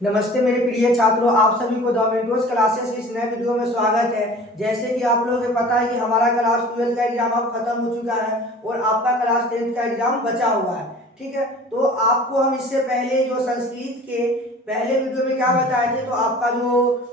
नमस्ते मेरे प्रिय छात्रों, आप सभी को द मेंटोस क्लासेस इस नए वीडियो में स्वागत है। जैसे कि आप लोगों को पता है कि हमारा क्लास 12 का एग्जाम अब खत्म हो चुका है और आपका क्लास 10 का एग्जाम बचा हुआ है। ठीक है, तो आपको हम इससे पहले जो संस्कृत के पहले वीडियो में क्या बताए थे, तो आपका जो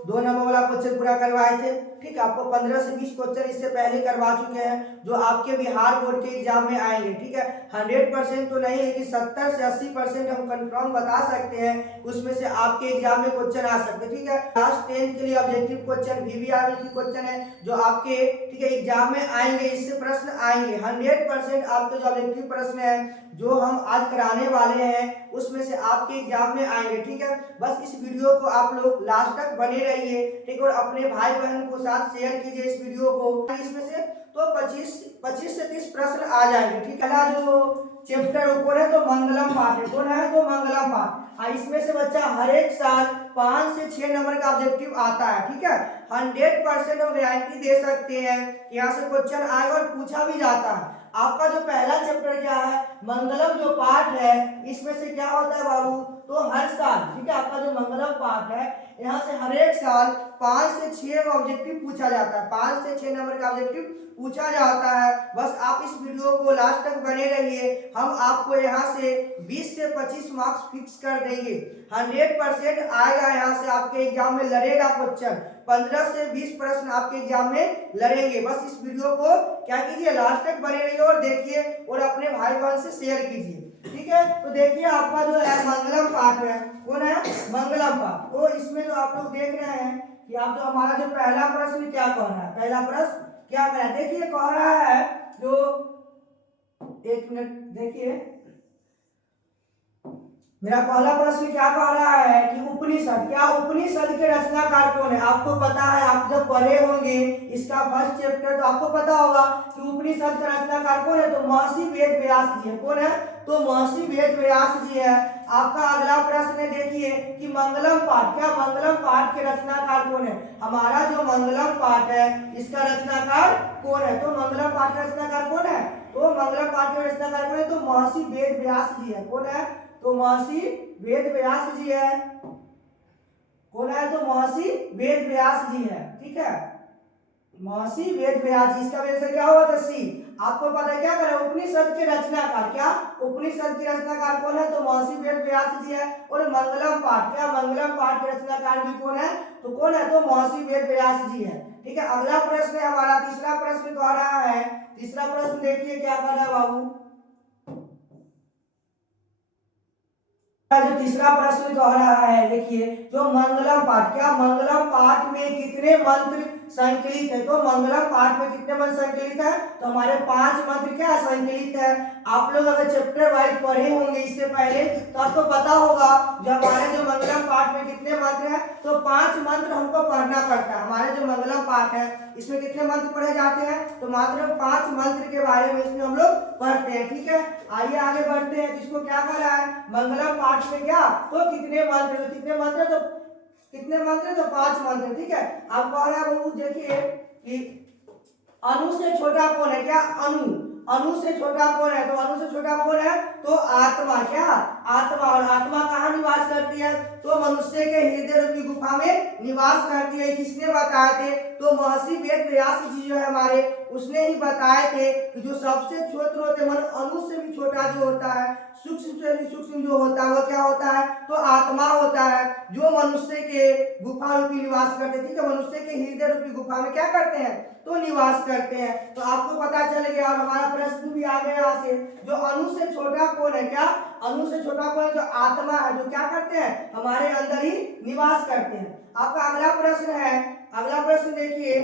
2 नंबर वाला क्वेश्चन पूरा करवाए थे। ठीक है, आपको 15 से 20 क्वेश्चन इससे पहले करवा चुके हैं जो आपके बिहार बोर्ड के एग्जाम में आएंगे। ठीक है, 100% तो नहीं, लेकिन 70 से 80% हम कंफर्म बता सकते हैं उसमें से आपके एग्जाम में क्वेश्चन आ सकते हैं। ठीक है, क्लास 10 के लिए ऑब्जेक्टिव क्वेश्चन वीवीआरबी की क्वेश्चन है जो आपके ठीक है एग्जाम में आएंगे, इससे प्रश्न आएंगे 100% आपके जो ऑब्जेक्टिव प्रश्न है जो हम आज कराने वाले हैं उसमें से आपके एग्जाम में आएंगे। ठीक है, बस इस वीडियो को आप लोग लास्ट तक बने रहिए। ठीक है, और अपने भाई बहन को साथ शेयर कीजिए इस वीडियो को। इसमें से तो 25 से 30 प्रश्न आ जाएंगे। ठीक है, पहला जो चैप्टर कौन है, तो मंगलम पाठ है। कौन है, तो मंगलम पाठ। इसमें से बच्चा हर एक साल 5 से 6 नंबर का ऑब्जेक्टिव आता है। ठीक है, 100% हम गारंटी दे सकते हैं यहाँ से क्वेश्चन आएगा और पूछा भी जाता है। आपका जो पहला चैप्टर क्या है, मंगलम जो पाठ है, इसमें से क्या होता है बाबू, तो हर साल ठीक है आपका जो मंगलम पाठ है यहाँ से हर एक साल 5 से 6 ऑब्जेक्टिव पूछा जाता है। 5 से 6 नंबर का ऑब्जेक्टिव पूछा जाता है। बस आप इस वीडियो को लास्ट तक बने रहिए, हम आपको यहाँ से 20 से 25 मार्क्स फिक्स कर देंगे। 100% आएगा यहाँ से आपके एग्जाम में लड़ेगा क्वेश्चन। 15 से 20 प्रश्न आपके एग्जाम में लड़ेंगे। बस इस वीडियो को क्या कीजिए, लास्ट तक बने रहिए और देखिए और अपने भाई बहन से शेयर कीजिए। ठीक है, तो देखिए आपका जो है मंगलम पाठ है। कौन है, मंगलम पाठ। तो इसमें जो आप लोग देख रहे हैं कि आप जो हमारा जो पहला प्रश्न क्या कह रहा है, पहला प्रश्न क्या कह रहा है, देखिए कह रहा है जो, एक मिनट देखिए, मेरा पहला प्रश्न क्या कह रहा है कि उपनिषद, क्या उपनिषद के रचनाकार कौन है। आपको पता है, आप जब पढ़े होंगे इसका फर्स्ट चैप्टर तो आपको पता होगा कि उपनिषद का रचनाकार कौन है, तो महर्षि वेद व्यास जी है। कौन है, तो महर्षि वेद व्यास जी है। आपका अगला प्रश्न है, देखिए कि मंगलम पाठ, क्या मंगलम पाठ के रचनाकार कौन है। हमारा जो मंगलम पाठ है इसका रचनाकार कौन है, तो मंगलम पाठ का रचनाकार कौन है, तो मंगलम पाठ के रचनाकार कौन है, तो महर्षि वेद व्यास जी है। कौन है, तो महर्षि वेद व्यास जी है। कौन है, तो महर्षि वेद व्यास जी है। ठीक है, महर्षि वेद व्यास जी, इसका आंसर क्या होगा, तो सी। आपको पता है क्या करें, उपनिषद के रचनाकार, क्या उपनिषद के रचनाकार कौन है, तो महर्षि वेद व्यास जी है। और मंगलम पाठ, क्या मंगलम पाठ के रचनाकार भी कौन है, तो कौन है, तो महर्षि वेद व्यास जी है। ठीक है, अगला प्रश्न है हमारा तीसरा प्रश्न कह रहा है, तीसरा प्रश्न देखिए क्या कह रहा है बाबू। जो तीसरा प्रश्न कह रहा है, देखिए जो मंगलम पाठ, क्या मंगलम पाठ में कितने मंत्र संकलित है, तो मंगलम पाठ में कितने मंत्र संकलित है, तो हमारे 5 मंत्र क्या संकलित है। आप लोग अगर चैप्टर वाइज पढ़े होंगे इससे पहले तो आपको पता होगा जो हमारे जो मंगलम पाठ में कितने मंत्र है, तो 5 मंत्र हमको पढ़ना पड़ता है। हमारे जो मंगलम पाठ है इसमें कितने मंत्र पढ़े जाते हैं, तो मात्र 5 मंत्र के बारे में इसमें हम लोग पढ़ते हैं। ठीक है, आइए आगे बढ़ते हैं। इसको क्या कर रहा है, मंगलम पाठ में क्या, तो कितने मंत्र, तो कितने मंत्र, तो कितने मंत्र, तो 5 मंत्र। ठीक है, अब कह रहा है वो देखिए कि अणु से छोटा कौन है, क्या अणु, अणु से छोटा कौन है, तो अणु से छोटा कौन है, तो आत्मा, क्या आत्मा। और आत्मा कहाँ निवास करती है, तो मनुष्य के हृदय रूपी गुफा में निवास करती है। किसने बताए थे, तो महर्षि वेद व्यास जी जो है हमारे, उसने ही बताए थे कि जो सबसे छोटे होते मन अणु से भी छोटा जो होता है, सूक्ष्म से भी सूक्ष्म जो होता है वो क्या होता है, तो आत्मा होता है, जो मनुष्य के गुफा रूपी निवास करते हैं। ठीक है, मनुष्य के हृदय रूपी गुफा में क्या करते हैं, तो निवास करते हैं। तो आपको पता चल गया और हमारा प्रश्न भी आ गया यहाँ से, जो अणु से छोटा कौन है, क्या अणु से छोटा कौन है, जो आत्मा है, जो क्या करते हैं हमारे अंदर ही निवास करते हैं। आपका अगला प्रश्न है, अगला प्रश्न देखिए,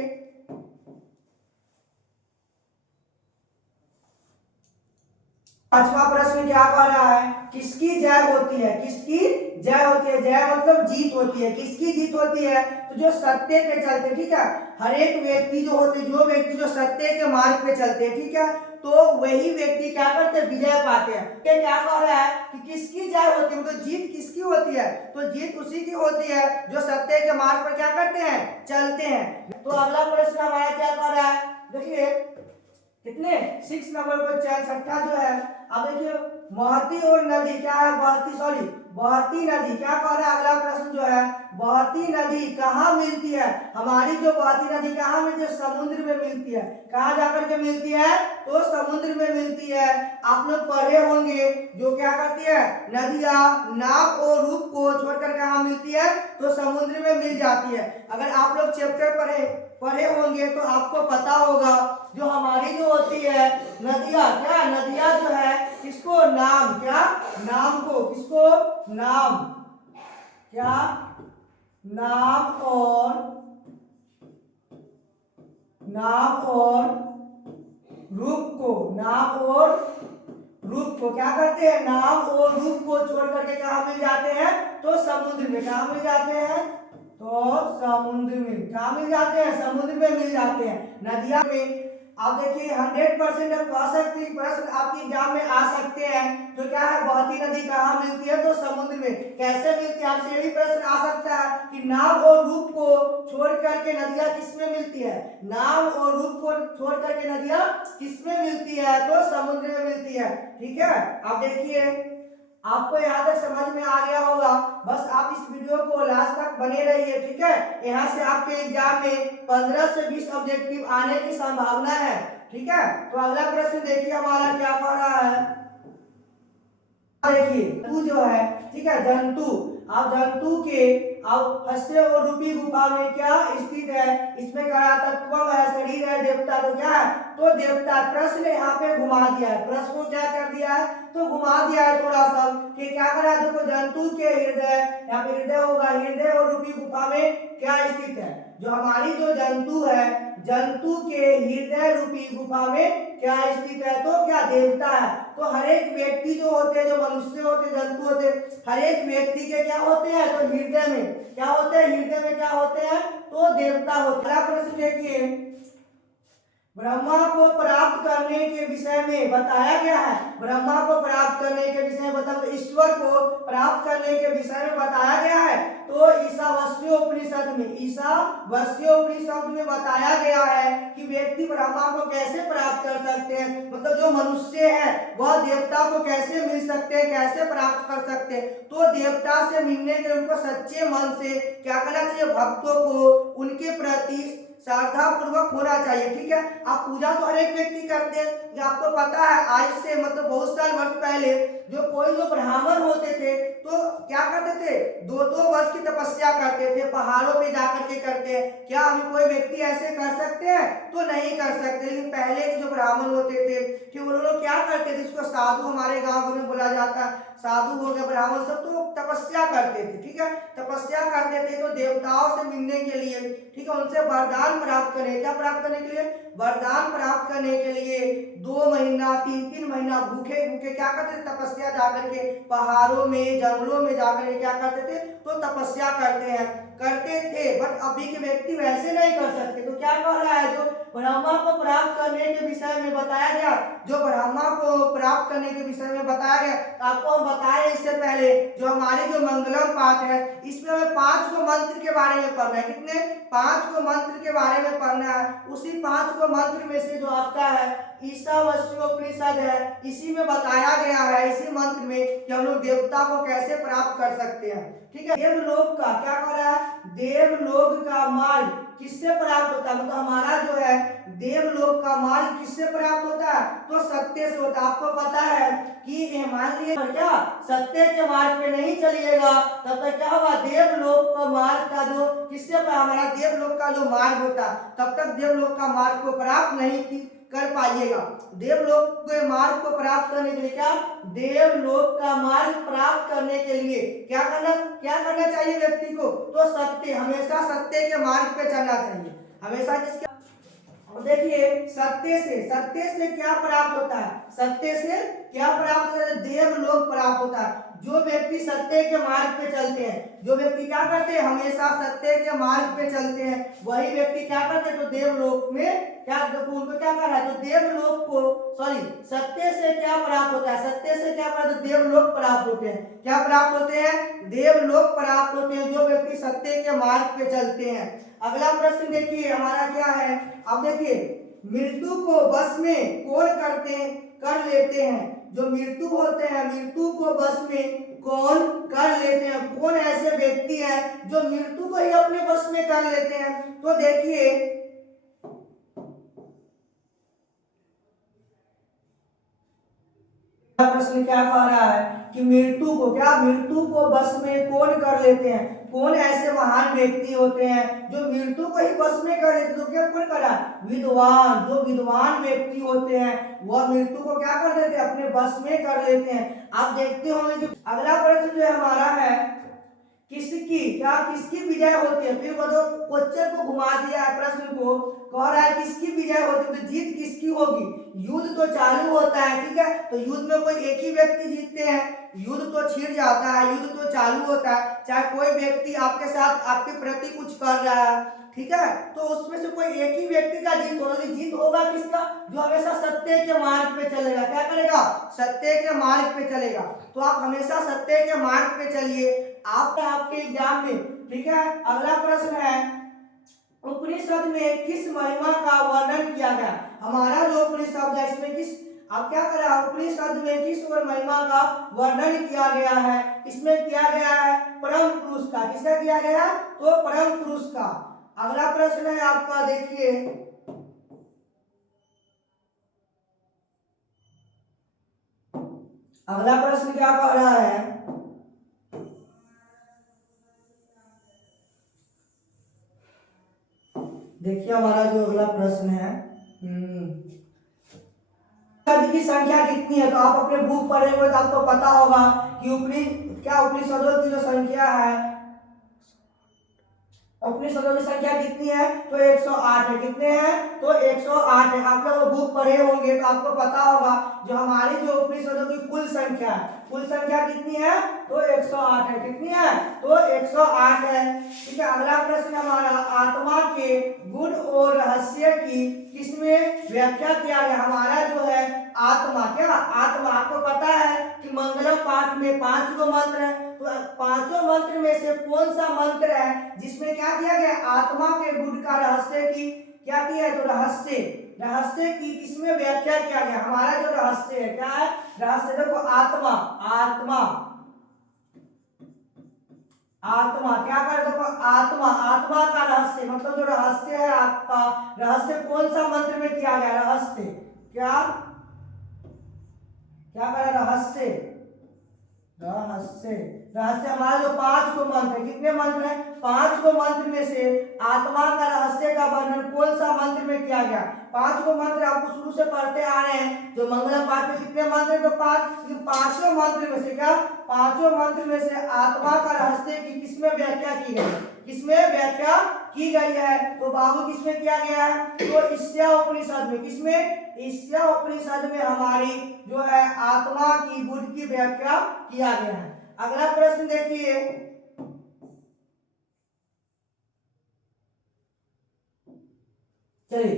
पांचवा प्रश्न क्या कह रहा है, किसकी जय होती है, किसकी जय होती है, जय मतलब जीत होती है, किसकी जीत होती है, तो जो सत्य पे चलते। ठीक है, हर एक व्यक्ति जो होते, जो व्यक्ति जो सत्य के मार्ग पे चलते हैं, ठीक है, तो वही व्यक्ति क्या करते हैं, विजय पाते हैं। ये क्या कह रहा है कि किसकी जय होती है, तो जीत किसकी होती है, तो जीत उसी की होती है जो सत्य के मार्ग पर क्या करते हैं, चलते हैं। तो अगला प्रश्न हमारा क्या कह रहा है, देखिए कितने 6 नंबर क्वेश्चन, छठा जो है। अब देखिए महती और नदी क्या है, बहती, सॉरी बहती नदी, क्या कह रहा है अगला प्रश्न बहती नदी कहाँ मिलती है? हमारी जो बहती नदी कहाँ मिलती है? समुद्र में मिलती है। कहाँ जाकर के मिलती है? तो समुद्र में मिलती है। आप लोग पढ़े होंगे जो क्या कहती है, नदियाँ नाम और रूप को छोड़कर कहाँ मिलती है? तो समुद्र में मिल जाती है। अगर आप लोग चैप्टर पढ़े होंगे तो आपको पता होगा जो हमारी जो होती है नदियाँ, क्या नदियाँ जो है किसको नाम, क्या नाम को, किसको नाम, क्या नाम और रूप को, नाम और रूप को क्या करते हैं? नाम और रूप को छोड़ करके कहाँ मिल जाते हैं? तो समुद्र में। कहाँ मिल जाते हैं? तो समुद्र में। कहाँ मिल जाते हैं? समुद्र में मिल जाते हैं। नदियाँ में आप देखिए 100% अब कह सकते हैं प्रश्न आपके एग्जाम में आ सकते हैं। तो क्या है, बहती नदी कहाँ मिलती है? तो समुद्र में। कैसे मिलती है? आपसे ये भी प्रश्न आ सकता है कि नाम और रूप को छोड़ करके नदियाँ किसमें मिलती है? नाम और रूप को छोड़ करके नदियाँ किसमें मिलती है? तो समुद्र में मिलती है। ठीक है, आप देखिए आपको यहाँ तक समझ में आ गया होगा। बस आप इस वीडियो को लास्ट तक बने रहिए। ठीक है, यहाँ से आपके एग्जाम में 15 से 20 ऑब्जेक्टिव आने की संभावना है। ठीक है, तो अगला प्रश्न देखिए हमारा क्या कह रहा है। देखिए जंतु जो है, ठीक है, जंतु, आप जंतु के अब हस्य और रूपी गुफा में क्या स्थित है? इसमें क्या तत्व है, शरीर है, देवता, तो क्या है? तो देवता। प्रश्न यहाँ पे घुमा दिया है, प्रश्न को क्या कर दिया है? तो घुमा दिया है थोड़ा सा कि क्या करा है? देखो जंतु के हृदय, यहाँ पे हृदय होगा, हृदय और रूपी गुफा में क्या स्थित है? जो हमारी जो जंतु है, जंतु के हृदय रूपी गुफा में क्या स्थित है? तो क्या देवता है। तो हर एक व्यक्ति जो होते हैं, जो मनुष्य होते, जंतु होते, हर एक व्यक्ति के क्या होते हैं? तो हृदय में क्या होते हैं? हृदय में क्या होते हैं? तो देवता होते हैं। प्रश्न देखिए, ब्रह्मा को प्राप्त करने के विषय में बताया गया है। ब्रह्मा को प्राप्त करने के विषय में मतलब ईश्वर को प्राप्त करने के विषय में बताया गया है। तो ईशावास्योपनिषद में बताया गया है कि व्यक्ति ब्रह्मा को कैसे प्राप्त कर सकते हैं, मतलब जो मनुष्य है वह देवता को कैसे मिल सकते हैं, कैसे प्राप्त कर सकते हैं। तो देवता से मिलने के लिए उनको सच्चे मन से क्या करना चाहिए? भक्तों को उनके प्रति श्रद्धा पूर्वक होना चाहिए। ठीक है, आप पूजा तो हर एक व्यक्ति करते हैं। ये आपको पता है आज से मतलब बहुत साल वर्ष पहले जो ब्राह्मण होते थे तो क्या करते थे? 2-2 वर्ष की तपस्या करते थे, पहाड़ों पे जाकर के करते हैं। क्या अभी कोई व्यक्ति ऐसे कर सकते हैं? तो नहीं कर सकते। लेकिन पहले के जो ब्राह्मण होते थे कि वो लोग क्या करते थे? इसको साधु हमारे गाँव में बोला जाता है, साधु हो गए, ब्राह्मण सब, तो तपस्या करते थे। ठीक है, तपस्या करते थे तो देवताओं से मिलने के लिए, ठीक है, उनसे वरदान प्राप्त करने, क्या प्राप्त करने के लिए? वरदान प्राप्त करने के लिए 2 महीना 3-3 महीना भूखे भूखे क्या करते थे? तपस्या जाकर के पहाड़ों में, जंगलों में जाकर के क्या करते थे? तो तपस्या करते थे। बट अभी के व्यक्ति वैसे नहीं कर सकते। तो क्या कह रहा है? जो ब्रह्मा को प्राप्त करने के विषय में बताया गया, जो ब्रह्मा को प्राप्त करने के विषय में बताया गया, तो आपको हम बताए इससे पहले जो हमारी जो मंगलम पाठ है इसमें हमें 5 को मंत्र के बारे में पढ़ना है। कितने? 5 को मंत्र के बारे में पढ़ना है। उसी 5 को मंत्र में से जो आपका है ईशावास्योपनिषद है, इसी में बताया गया है, इसी मंत्र में कि हम लोग देवता को कैसे प्राप्त कर सकते हैं। ठीक है, देवलोक का क्या कह रहा है? देवलोक का मार्ग किससे प्राप्त होता है? मतलब हमारा जो है देवलोक का मार्ग किससे प्राप्त होता है? तो सत्य से होता है। आपको पता है कि मान लीजिए क्या सत्य के मार्ग पे नहीं चलिएगा तब तक क्या होगा? देवलोक का मार्ग का जो किससे हमारा देवलोक का जो मार्ग होता है तब तक देवलोक का मार्ग को प्राप्त नहीं कर पाइएगा। देवलोक के मार्ग को प्राप्त करने के लिए क्या? देवलोक का मार्ग प्राप्त करने के लिए क्या करना चाहिए व्यक्ति को? तो सत्य, हमेशा सत्य के मार्ग पे चलना चाहिए। हमेशा किसके? देखिए सत्य से क्या प्राप्त होता है? सत्य से क्या प्राप्त होता है? देवलोक प्राप्त होता है। जो व्यक्ति सत्य के मार्ग पे चलते हैं, जो व्यक्ति क्या करते हैं? हमेशा सत्य के मार्ग पे चलते हैं, वही व्यक्ति क्या करते हैं? तो देवलोक में क्या उनको क्या कर रहा है? तो देवलोक को सत्य से क्या प्राप्त होता है? सत्य से क्या प्राप्त? देवलोक प्राप्त होते हैं। क्या प्राप्त होते हैं? देवलोक प्राप्त होते हैं जो व्यक्ति सत्य के मार्ग पे चलते हैं। अगला प्रश्न देखिए हमारा क्या है। अब देखिए मृत्यु को बस में कौन कर लेते हैं? जो मृत्यु होते हैं, मृत्यु को बस में कौन कर लेते हैं, कौन ऐसे व्यक्ति हैं जो मृत्यु को ही अपने वश में कर लेते हैं। तो देखिए प्रश्न क्या कह रहा है कि मृत्यु को बस में कौन कर लेते हैं, कौन ऐसे महान व्यक्ति होते हैं जो मृत्यु को ही बस में कर लेते हैं। तो क्या कौन करा, विद्वान, जो विद्वान व्यक्ति होते हैं वह मृत्यु को क्या कर देते हैं, अपने बस में कर लेते हैं। आप देखते होंगे कि अगला प्रश्न जो हमारा है किसकी विजय होती है। फिर वो तो क्वेश्चन को घुमा दिया है, प्रश्न को कह रहा है किसकी विजय होती है, तो जीत किसकी होगी। युद्ध तो चालू होता है, ठीक है, तो युद्ध में कोई एक ही व्यक्ति जीतते हैं, युद्ध तो छिड़ जाता है, युद्ध तो चालू होता है, चाहे कोई व्यक्ति आपके साथ आपके प्रति कुछ कर रहा है, ठीक है, तो उसमें से कोई एक ही व्यक्ति का जीत होगा। जीत होगा किसका, जो हमेशा सत्य के मार्ग पे चलेगा। क्या करेगा, सत्य के मार्ग पे चलेगा। तो आप हमेशा सत्य के मार्ग पे चलिए, आपके एग्जाम में, ठीक है। अगला प्रश्न है उपनिषद में किस महिमा का वर्णन किया गया। हमारा जो उपनिषद है इसमें किस, आप क्या कर रहे हैं, उपनिषद में किस और महिमा का वर्णन किया गया है। इसमें किया गया है परम पुरुष का। किसका किया गया, तो परम पुरुष का। अगला प्रश्न है आपका, देखिए अगला प्रश्न क्या कह रहा है, देखिए हमारा जो अगला प्रश्न है उपनिषद की संख्या कितनी है। तो आप अपने बुक पढ़े हुए तो आपको पता होगा कि उपनिषदों की जो संख्या है, उपनिषदों की संख्या कितनी है, तो 108 है। कितने हैं, तो 108 है। आप लोग बुक पढ़े होंगे तो आपको पता होगा जो हमारी जो उपनिषदों की कुल संख्या है, कुल संख्या कितनी है, तो 108 है। कितनी है, तो 108 है, ठीक है। अगला प्रश्न हमारा आत्मा के गुण और रहस्य की किसमें व्याख्या किया गया। हमारा जो है आत्मा, क्या आत्मा, आपको पता है कि मंगलम पाठ में 5 गो मंत्र है, तो 5 मंत्र में से कौन सा मंत्र है जिसमें क्या किया गया, आत्मा के गुण का रहस्य की क्या किया है, तो रहस्य की किसमें व्याख्या किया गया। हमारा जो रहस्य है, क्या है रहस्य, देखो आत्मा क्या कर, देखो आत्मा का रहस्य, मतलब जो रहस्य है आपका, रहस्य कौन सा मंत्र में किया गया, रहस्य क्या कर, रहस्य हमारा जो 5 को मंत्र है, कितने मंत्र है, 5 को मंत्र में से आत्मा का रहस्य का वर्णन कौन सा मंत्र में किया गया। 5 को मंत्र आपको शुरू से पढ़ते आ रहे हैं, जो मंगलम पाठ में कितने मंत्र है, तो 5, पांचों मंत्र में से क्या, 5 मंत्र में से आत्मा का रहस्य की किसमें व्याख्या की गई, किसमें व्याख्या की गई है, तो बाबू किसमें किया गया है, तो ईस्या उपनिषद में। किसमें, ईस्या उपनिषद में हमारी जो है आत्मा की गुण की व्याख्या किया गया है। अगला प्रश्न देखिए, चलिए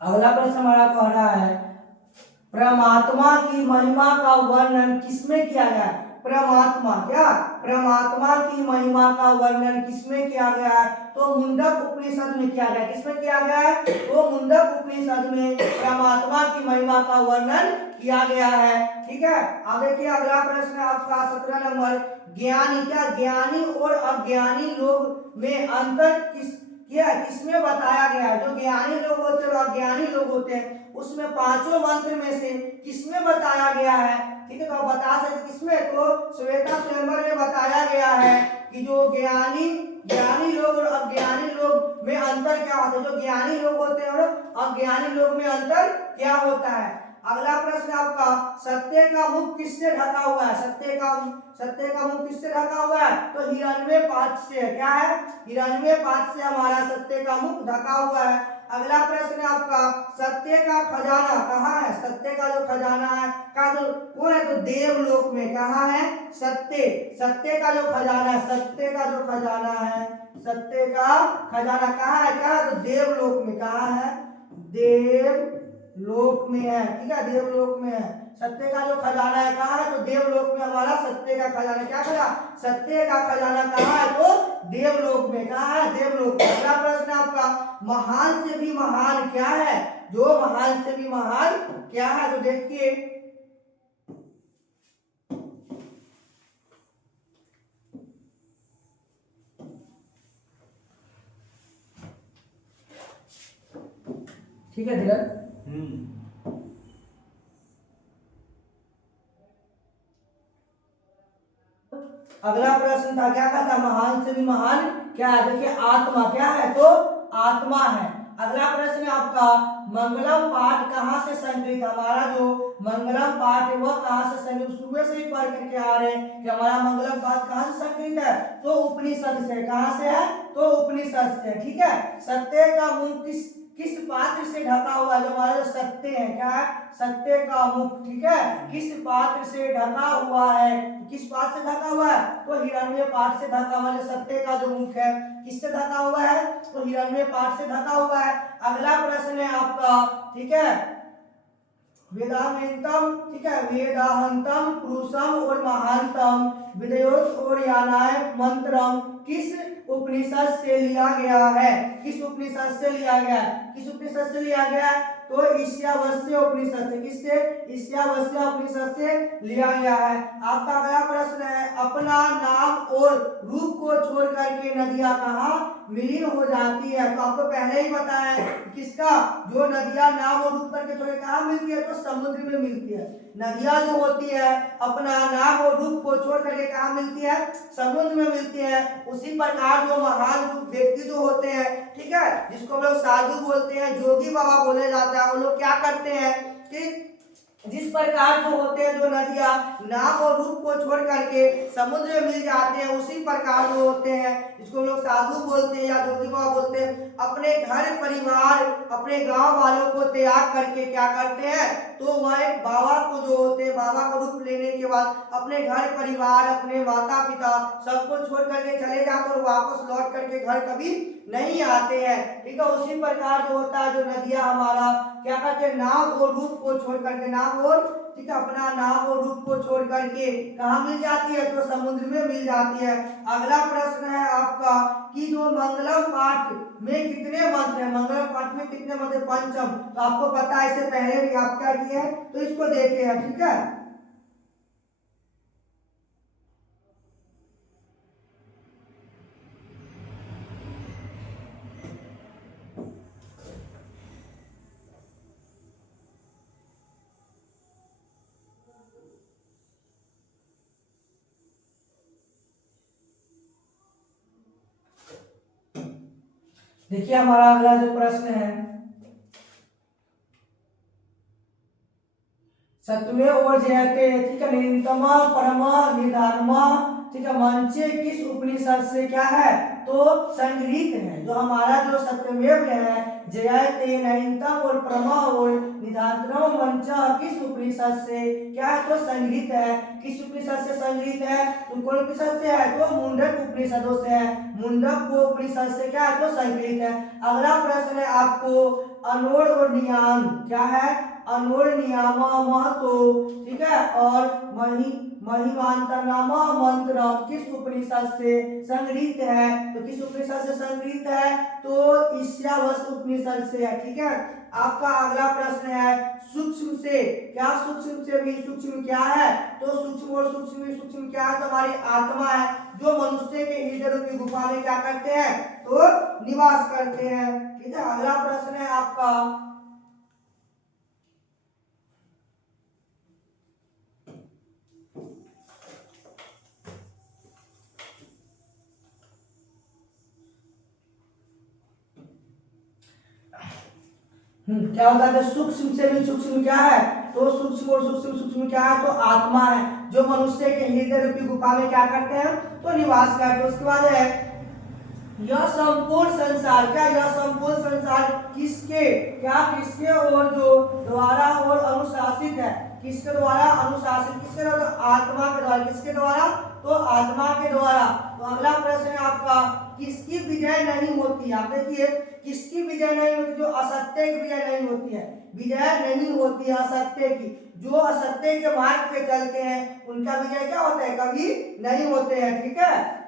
अगला प्रश्न हमारा कह रहा है परमात्मा की महिमा का वर्णन किसमें किया गया है। परमात्मा की महिमा का वर्णन किसमें किया गया है, तो मुंडक उपनिषद में किया गया। किसमें किया गया है, तो मुंडक उपनिषद में परमात्मा की महिमा का वर्णन किया गया है, ठीक है। अब देखिए अगला प्रश्न आपका 17 नंबर, ज्ञानी और अज्ञानी लोग में अंतर किसमें बताया गया है। जो ज्ञानी लोग होते हैं और अज्ञानी लोग होते हैं उसमें 5 मंत्र में से किसमें बताया गया है, ठीक है। तो आप बता सकते किसमें, तो श्वेता स्वयंवर में बताया गया है कि जो ज्ञानी लोग और अज्ञानी लोग में अंतर क्या होता है। जो ज्ञानी लोग होते हैं और अज्ञानी लोग में अंतर क्या होता है। अगला प्रश्न आपका, सत्य का मुख किससे ढका हुआ है। सत्य का मुख किससे ढका हुआ है, तो 99 पात से। क्या है, 99 पात से हमारा सत्य का मुख ढका हुआ है। अगला प्रश्न आपका, सत्य का खजाना कहाँ है। सत्य का जो खजाना है का जो कौन है, तो देवलोक में। कहाँ है, सत्य का जो खजाना है, सत्य का खजाना कहाँ है, क्या है, तो देवलोक में। कहाँ है, देवलोक लोक में है, ठीक है, देवलोक में है। सत्य का जो खजाना है कहाँ है? तो देवलोक में हमारा सत्य का खजाना। क्या खजाना? सत्य का खजाना कहाँ है? तो देवलोक में। कहाँ है? देवलोक में। अगला प्रश्न आपका, महान से भी महान क्या है? जो महान से भी महान क्या है? तो देखिए, ठीक है धीरज। अगला प्रश्न था, क्या कहता? महान से भी महान क्या है? देखिए, आत्मा क्या है? तो आत्मा है। अगला प्रश्न है आपका, मंगलम पाठ कहाँ से संकलित? हमारा जो मंगलम पाठ है वह कहाँ से संकलित? सुबह से ही पढ़ करके आ रहे हैं कि हमारा मंगलम पाठ कहाँ से संकलित है? तो उपनिषद से। कहाँ से है? तो उपनिषद से। ठीक है। सत्य का मुख किस पात्र से ढका हुआ है? जो हमारा जो सत्य है, क्या है? सत्य का मुख, ठीक है, किस पात्र से ढका हुआ है? किस पात्र से ढका हुआ है? तो हिरण्य पात्र से ढका हुआ है। सत्य का जो मुख है किससे ढका हुआ है? तो हिरण्य पात्र से ढका हुआ है। अगला प्रश्न है आपका, ठीक है, वेदांतम, ठीक है, वेदाहंतम पुरुषम और महानतम विदयोत और यानाय मंत्रम किस उपनिषद से लिया गया है? किस उपनिषद से लिया गया है? किस उपनिषद से लिया गया है? तो ईशावास्य उपनिषद से। किससे? ईशावास्य उपनिषद से लिया गया है। आपका अगला प्रश्न है, अपना नाम और रूप को छोड़ करके नदियां कहाँ विलीन हो जाती है? तो आपको पहले ही पता है किसका, जो नदियां नाम और रूप करके छोड़ कहाँ मिलती है? तो समुद्र में मिलती है। नदियां जो होती है अपना नाम और रूप को छोड़ करके कहाँ मिलती है? समुद्र में मिलती है। उसी प्रकार जो महान व्यक्ति जो होते हैं, ठीक है, जिसको हम लोग साधु बोलते हैं, जोगी बाबा बोले जाता है, वो लोग क्या करते हैं कि जिस प्रकार जो होते हैं, जो नदियां नाम और रूप को छोड़ करके समुद्र में मिल जाते हैं, उसी प्रकार जो होते हैं, जिसको हम लोग साधु बोलते हैं या जोगी बाबा बोलते हैं, अपने घर परिवार अपने गांव वालों को त्याग करके क्या करते हैं? तो वह एक बाबा को जो होते हैं, बाबा को रूप लेने के बाद अपने घर परिवार अपने माता पिता सबको छोड़ करके चले जाते और वापस लौट करके घर कभी नहीं आते हैं। ठीक है। उसी प्रकार जो होता है, जो नदियां हमारा क्या करते हैं? नाम और रूप को छोड़ करके, नाम और, ठीक है, अपना नाम और रूप को छोड़ करके कहाँ मिल जाती है? तो समुद्र में मिल जाती है। अगला प्रश्न है आपका कि जो मंगलम पाठ में कितने मंत्र हैं? मंगलम पाठ में कितने मंत्र? पंचम। तो आपको पता है, इससे पहले भी आप क्या किए हैं, तो इसको देखे हैं। ठीक है। देखिए, हमारा अगला जो प्रश्न है, सत्वे और जयते, ठीक है, निरंतमा परमा निधानमा, ठीक है, मंचे किस उपनिषद से क्या है? तो संग्रहित है। जो हमारा जो सत्यमेव है, जयते नयनतम और प्रमा और निधानतम मंच किस उपनिषद से क्या है? तो संग्रहित है। किस उपनिषद से संग्रहित है? तो कौन उपनिषद से है? तो मुंडक उपनिषदों से है। मुंडक को उपनिषद से क्या है? तो संग्रहित है। अगला प्रश्न है आपको, अनोड़ और नियाम क्या है? अनोड़ नियामा महतो, ठीक है, और महिमांतरनामा मंत्रम किस उपनिषद से संग्रहित है? तो किस उपनिषद से संग्रहित है? तो ईशावास्य उपनिषद से है। ठीक है। आपका अगला प्रश्न है, सूक्ष्म से क्या? सूक्ष्म से भी सूक्ष्म क्या है? तो सूक्ष्म और सूक्ष्म भी सूक्ष्म क्या है? तो हमारी आत्मा है, जो मनुष्य के हृदय रूपी गुफा में क्या करते हैं? तो निवास करते हैं। ठीक है। अगला प्रश्न है आपका, क्या होता है? सूक्ष्म से भी सूक्ष्म क्या है? तो सूक्ष्म और सूक्ष्म सूक्ष्म क्या है? तो आत्मा है, जो मनुष्य के हृदय रूपी गुफा में क्या करते हैं? तो निवास करते हैं। उसके बाद है, यह संपूर्ण संसार क्या? यह संपूर्ण संसार किसके क्या? किसके और जो द्वारा और अनुशासित है? किसके द्वारा अनुशासित? किसके द्वारा? आत्मा के द्वारा। किसके द्वारा? तो आत्मा के द्वारा। तो अगला प्रश्न है आपका किसकी विजय नहीं होती। आप देखिए किसकी विजय नहीं होती, जो असत्य की विजय नहीं होती है, विजय नहीं होती है असत्य की। जो असत्य के मार्ग पे चलते हैं उनका विजय क्या होता है, कभी नहीं होते हैं। ठीक है,